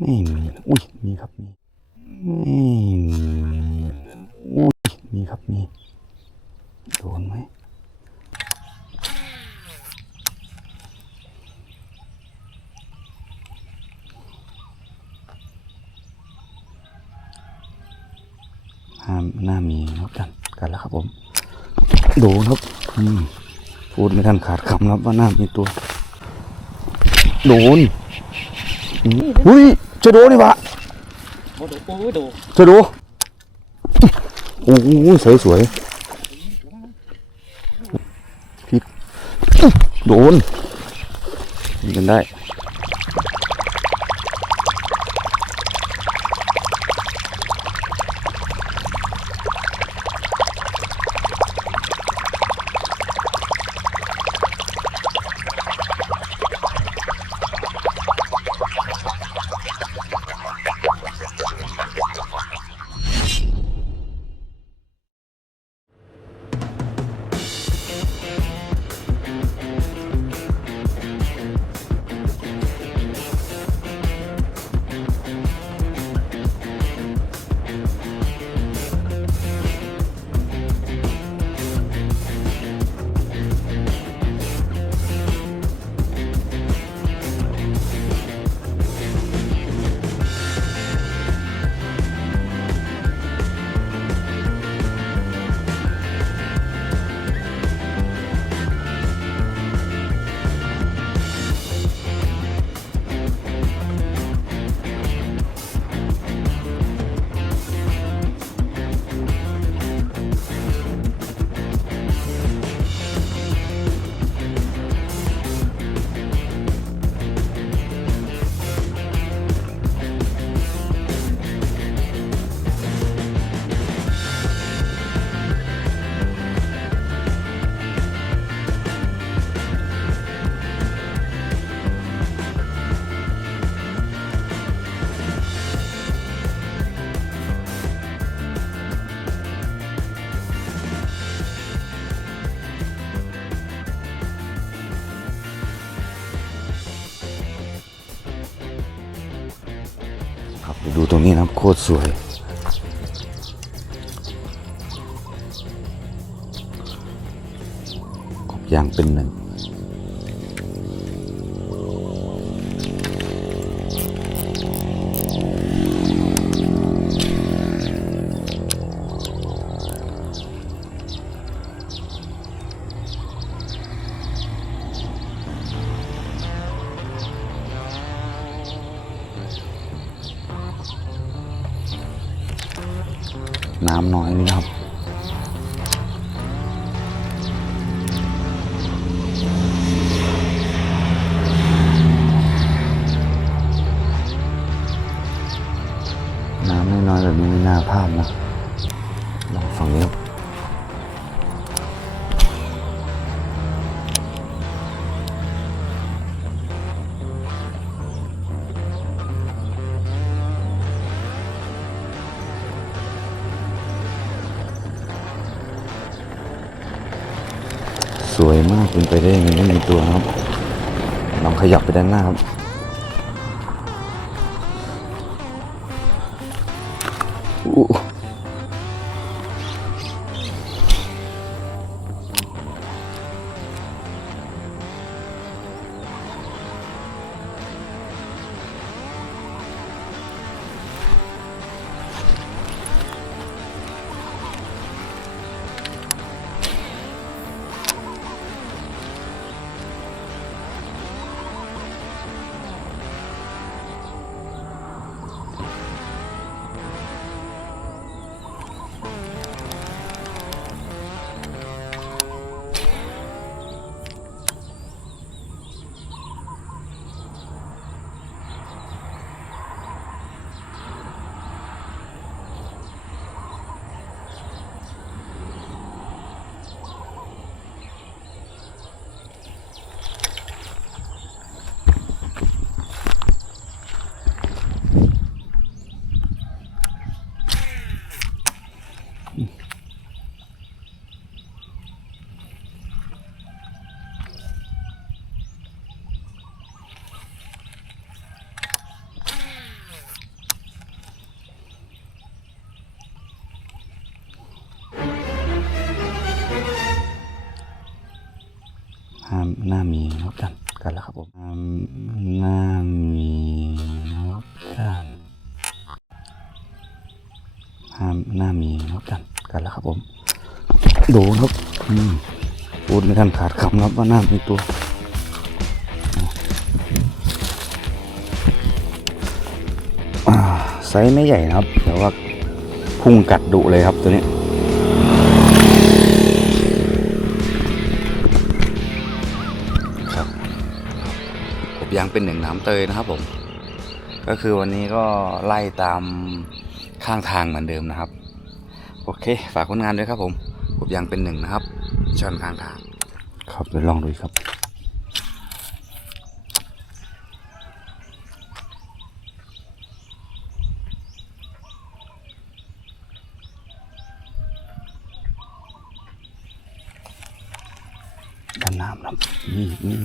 ไม่มีอุ้ยมีครับมีไม่มีอุ้ยมีครับมีโดนไหมห้ามหน้ามีครับกันกันแล้วครับผม โดนครับอืมพูดไม่ทันขาดคำครับว่าหน้ามีตัว โดนอือุ้ย จะโดนนี่วะโอ้โหโอ้โหจะดูโอ้โหสวยสวยพี่โดนยิงกันได้ ตรสวย ขอบยางเป็นหนึ่ง นี้ไม่น่าพลาดนะลองฟังนี้ครับสวยมากเป็นไปได้ยังไงไม่มีตัวครับลองขยับไปด้านหน้าครับ ห้ามหน้ามีนกกันกันแล้วครับผมดูครับอืมพูดไม่ทันขาดคำครับว่าหน้ามีตัวไซส์ไม่ใหญ่นะครับ แต่ว่าพุ่งกัดดุเลยครับตัวนี้ครับผมยังเป็นหนึ่งน้ำเตยนะครับผม ก็คือวันนี้ก็ไล่ตามข้างทางเหมือนเดิมนะครับ โอเค ฝากคนงานด้วยครับผมผมยังเป็นหนึ่งนะครับชนข้างทาง ครับเดี๋ยวลองดูครับ ด้านน้ำนะนี่นี่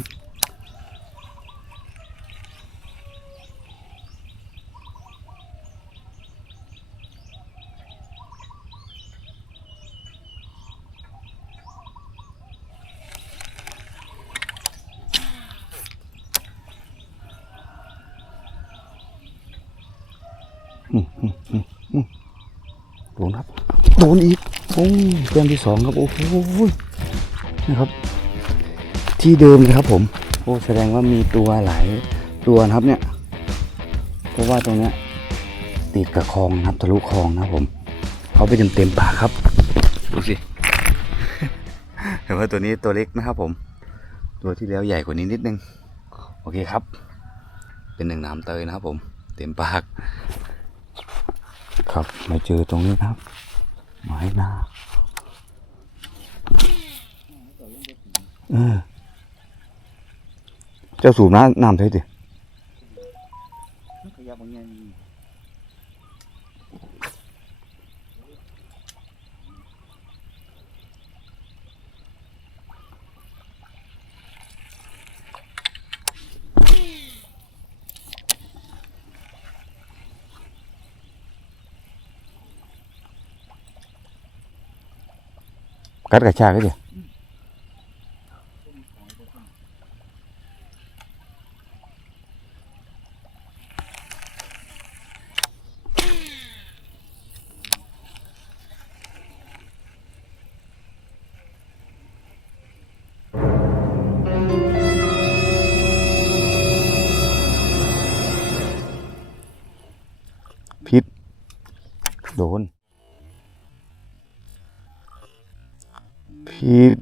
อืมอืมอืมอืมโดนครับ โดนอีกโอ้ยเกมที่สองครับ โอ้โหนะครับ ที่เดิมเลยครับผม โอ้แสดงว่ามีตัวหลายตัวนะครับเนี่ย เพราะว่าตรงเนี้ยติดกับคลองนะครับทะลุคลองนะครับผม เอาไปเต็มเต็มปากครับ ดูสิเห็นว่าตัวนี้ตัวเล็กนะครับผม ตัวที่แล้วใหญ่กว่านี้นิดนึง โอเคครับ เป็นหนึ่งน้ำเตยนะครับผม เต็มปาก ครับมาเจอตรงนี้นะครับ ไม้นาเออเจ้าสูบน้ำน้ำเท่ดิ ขยับบางอย่าง กัดกระชากก็ดิพิษโดน พิษ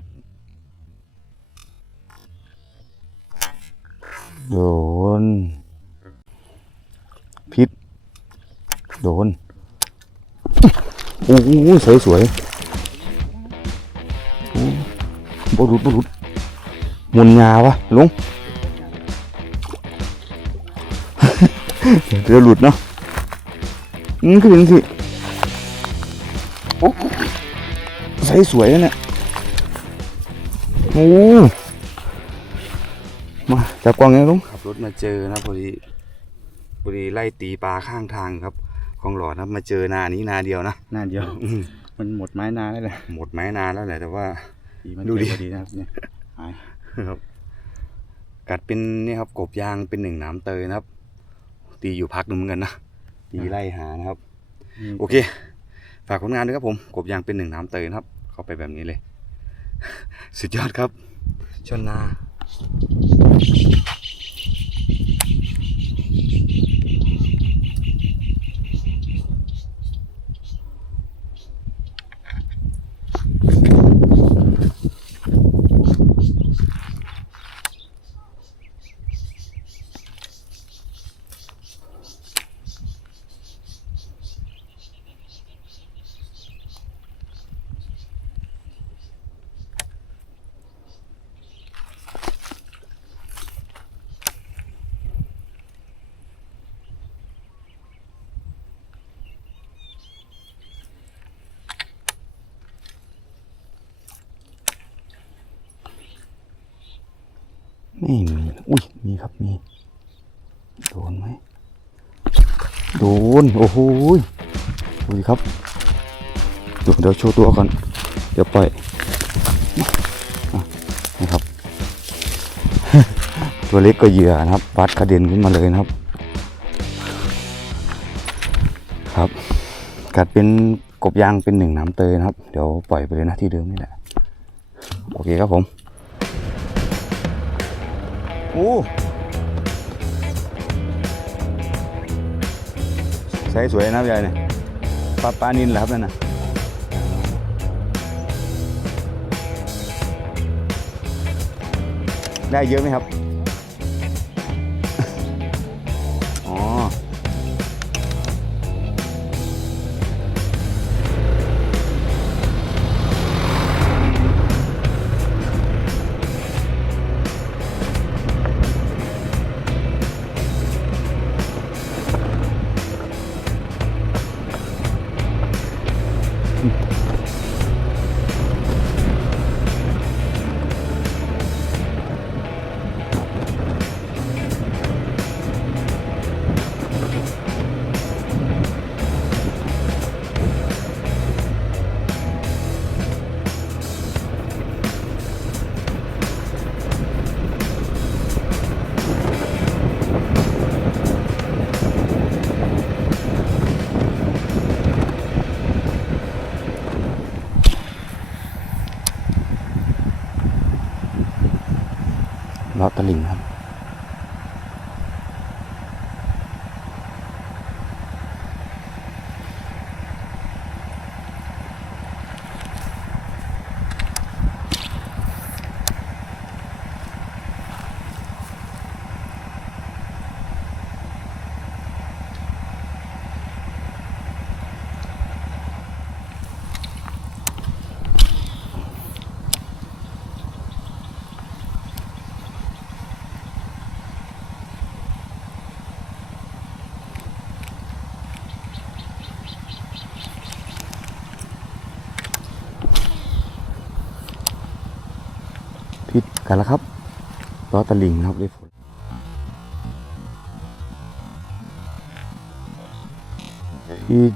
โดน พิษ โดน โอ้โหสวยสวยโอ้บรุษบรุษหมุนงาวะลุง เดี๋ยวหลุดเนาะอืมคือเป็นสิโอ้ใสสวยนะเนี่ย อ้มาจับกวางไงลุงขับรถมาเจอนะพอดีพอดีไล่ตีปลาข้างทางครับ ของหลอดนะมาเจอนานี้นาเดียวนะหน้าเดียวอืมมันหมดไม้นานแล้วแหละหมดไม้นานแล้วแหละแต่ว่าดีมันดูดิเจอพอดีนะครับเนี่ยหายครับ กัดเป็นนี่ครับกบยางเป็นหนึ่งหน้ำเตยนะครับ ตีอยู่พักหนึงเหมือนกันนะตีไล่หานะครับ โอเค ฝากผลงานด้วยครับผม กบยางเป็นหนึ่งน้ำเตยนะครับ เข้าไปแบบนี้เลย สุดยอดครับ ชนนา ไม่มีอุ้ยมีครับมีโดนไหมโดนโอ้โหดูสิครับเดี๋ยวเดี๋ยวโชว์ตัวก่อนเดี๋ยวปล่อยนะครับ ตัวเล็กก็เหยื่อนะครับวัดกระเด็นขึ้นมาเลยนะครับ ครับ กัดเป็นกบยางเป็นหนึ่งน้ำเตยนะครับ เดี๋ยวปล่อยไปเลยนะที่เดิมนี่แหละ โอเคครับผม อ้ใช้สวยนะพี่ใหญ่เนี่ยปลาปลานินเหรอครับนั่นน่ะได้เยอะไหมครับ กันแล้วครับลาะตะลิงนะครับได้ผลพิษ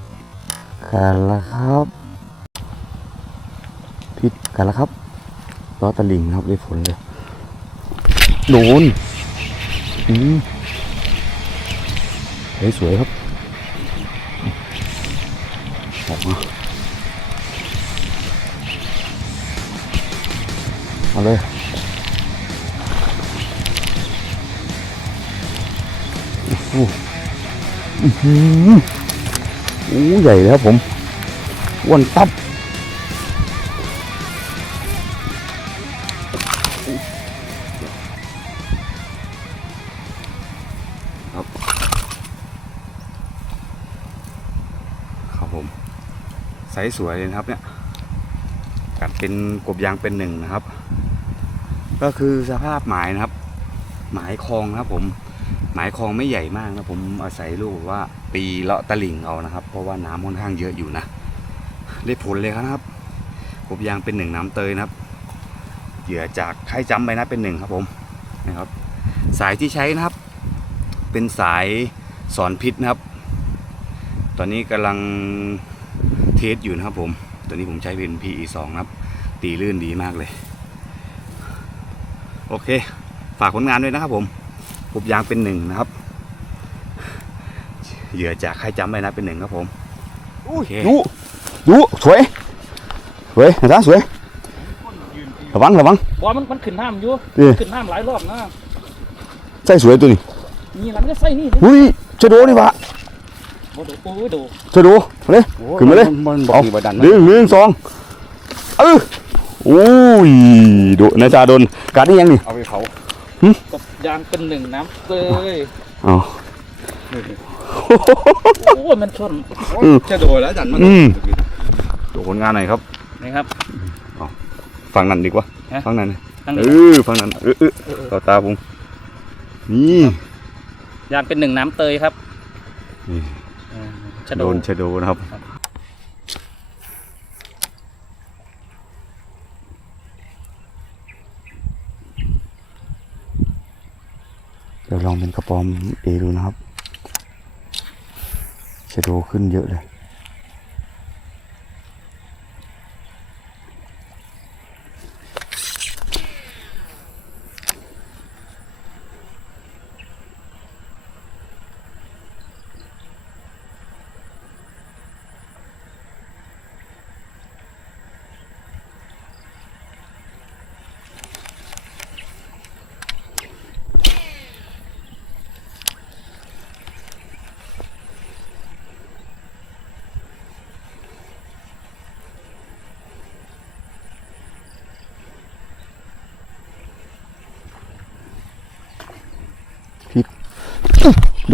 กันแล้วครับพิษกันแล้วครับลาะตะลิงนะครับได้ผลเลยโดนอืมเฮ้ยสวยครับออกมาเอาเลย อ้โหอื้อหือโอ้ใหญ่เลยครับผมอ้วนตับครับครับผมไซส์สวยเลยนะครับเนี่ย กัดเป็นกบยางเป็นหนึ่งนะครับ ก็คือสภาพหมายนะครับ หมายคลองนะครับผม หมายคลองไม่ใหญ่มากนะผมอาศัยลูกว่าตีเลาะตะลิ่งเอานะครับ เพราะว่าน้ำค่อนข้างเยอะอยู่นะได้ผลเลยครับกบยางเป็นหนึ่งน้ำเตยนะครับเหยื่อจากไข่จำไปนะเป็นหนึ่งครับผมนะครับ สายที่ใช้นะครับ เป็นสายสอนพิษนะครับ ตอนนี้กำลังเทสอยู่นะครับผมตอนนี้ผมใช้เป็น PE 2 นะครับ ตีลื่นดีมากเลย โอเค ฝากผลงานด้วยนะครับผม กบยางเป็นหนึ่งนะครับ เหยื่อจากใครจำไว้นะเป็นหนึ่งครับผมโอเคดูดูสวยสวยนะจ๊ะสวยระวังระวังบอมันมันขึ้นน้ำอยู่เอ๊ะขึ้นน้ำหลายรอบนะใส่สวยตัวนี้มีหลังก็ใส่นี่ดิอุ้ยชะโดนี่วะโอ้โหโอ้ยดูชะโดมาเลยขึ้นมาเลยมันบอเอากบดันหนึ่งหนึ่งสองเออโอ้ยโดนนะจ๊ะโดนกัดนี่ยังนี่เอาไปเผา กับยางเป็นหนึ่งน้ำเลยอ๋อโอ้ยมันชนอืมจะโดนแล้วจันมันอืม ดูผลงานหน่อยครับ นะครับ ฝั่งนั้นดีกว่าฮะ ฝั่งนั้นทั้งเอนี้อฝั่งนั้นเออเออต่อตาผมนี่ยางเป็นหนึ่งน้ำเตยครับนี่อืมชะโดโดนชะโดนะครับ เดี๋ยวลองเป็นกระป๋อมเอดูนะครับชะโดขึ้นเยอะเลย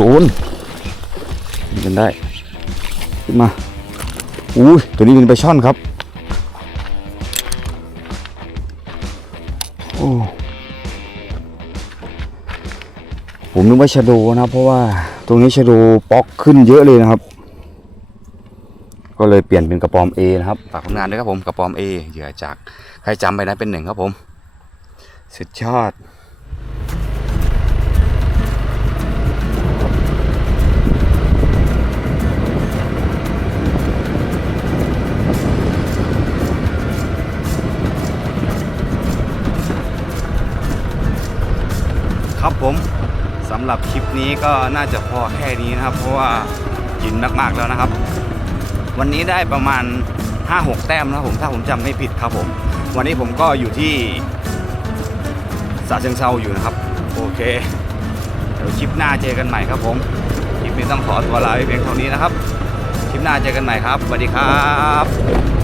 โดนยิงกันได้ ขึ้นมา อุ้ย ตัวนี้เป็นปลาช่อนครับ โอ้ ผมนึกว่าชะโดนะ เพราะว่าตรงนี้ชะโดป๊อกขึ้นเยอะเลยนะครับ ก็เลยเปลี่ยนเป็นกระปอม A นะครับ ฝากผลงานด้วยครับผม กระปอม A เหยื่อจากใครจำไปนะเป็นหนึ่งครับผม สุดยอด ครับผมสำหรับคลิปนี้ก็น่าจะพอแค่นี้นะครับ เพราะว่ากินมากๆแล้วนะครับ วันนี้ได้ประมาณ 5-6 แต้มนะครับผมถ้าผมจำไม่ผิดครับผม วันนี้ผมก็อยู่ที่สาเชิงเซาอยู่นะครับ โอเค เดี๋ยวคลิปหน้าเจอกันใหม่ครับผม คลิปนี้ต้องขอตัวลาไปเพียงเท่านี้นะครับ คลิปหน้าเจอกันใหม่ครับสวัสดีครับ